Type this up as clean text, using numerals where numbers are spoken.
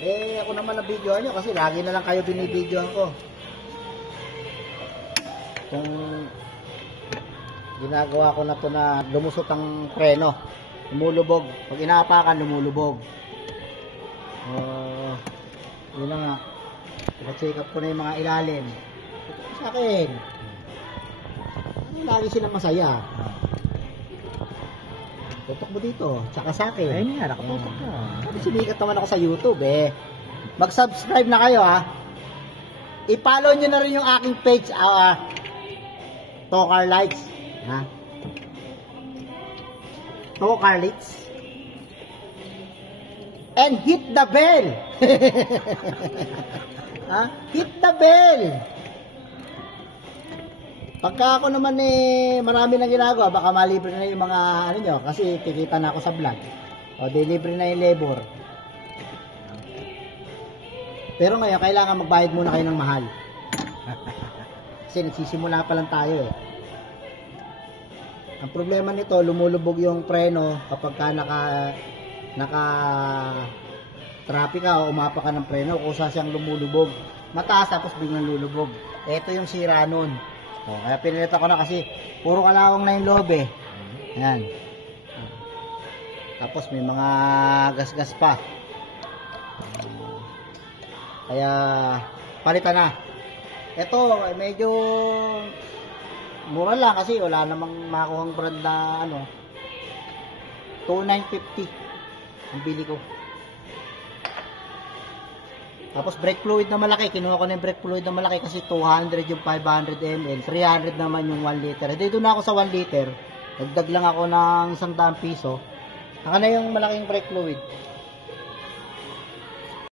Eh, ako naman ang video nyo kasi lagi na lang kayo binibidyoan ko. Kung ginagawa ko na to na lumusot ang preno, lumulubog. Pag inaapakan, lumulubog. Yun lang nga. Check up ko na yung mga ilalim. Sa akin. Lagi silang masaya. Tutok mo dito, tsaka sa akin. Ayun nga, nakatutok ka. Sinikat naman ako sa YouTube eh. Mag-subscribe na kayo ha. I-follow nyo na rin yung aking page, Tokar Lights. Ha? Tokar Lights. And hit the bell. Ha? Hit the bell. Pagka ako naman marami nang ginagawa, baka malibre na yung mga ano nyo, kasi kikita na ako sa vlog. O, delivery na yung labor. Pero ngayon, kailangan magbayad muna kayo ng mahal. Kasi nagsisimula pa lang tayo eh. Ang problema nito, lumulubog yung preno kapag ka naka traffic ka o umapa ka ng preno, kusa siyang lumulubog. Mataas tapos biglang lulubog. Ito yung sira nun. O, kaya pinilita ko na kasi puro kalawang na yung loob eh. Ayan. Tapos may mga gas-gas pa. Kaya palitan na. Ito medyo mura lang kasi wala namang makuhang brand na ano. 2,950 ang bili ko. Tapos brake fluid na malaki, kinuha ko na yung brake fluid na malaki kasi 200 yung 500 ml, 300 naman yung 1 liter. Dito na ako sa 1 liter, nagdag lang ako ng 100 piso. Naka na yung malaking brake fluid.